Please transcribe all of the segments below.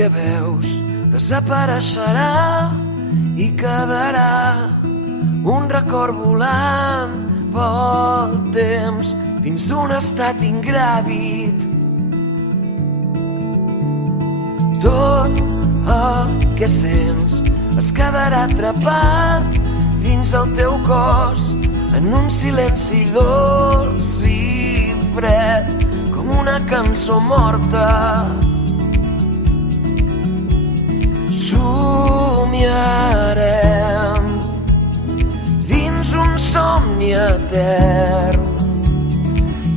que veus desapareixerà i quedarà un record volant pel temps dins d'un estat ingràvid. Tot el que sents es quedarà atrapat dins el teu cos en un silenci dolç i fred com una cançó morta. Somiarem dins un somni etern.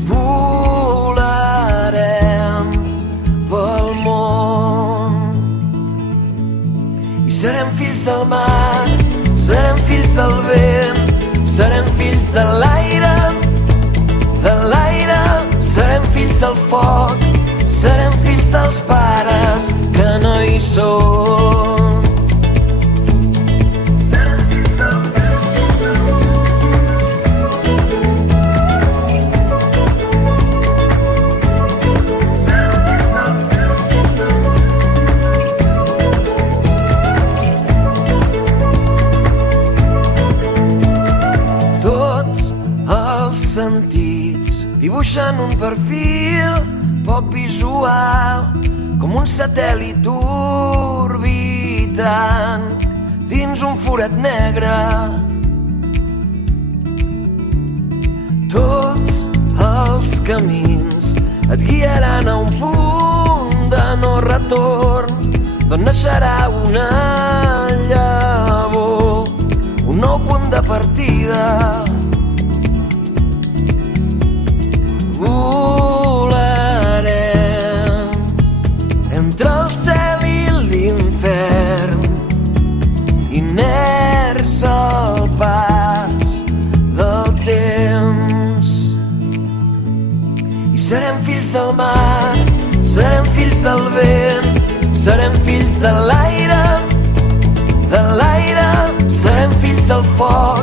Volarem pel món i serem fills del mar, serem fills del vent, serem fills de l'aire, serem fills del foc, serem fills dels pares que no hi són. Sentits dibuixant un perfil poc visual com un satèl·lit orbitant dins un forat negre. Tots els camins et guiaran a un punt de no retorn d'on naixerà una llavor, un nou punt de partida. Volarem entre el cel i l'infern, inerts al pas del temps. I serem fills del mar, serem fills del vent, serem fills de l'aire, serem fills del foc,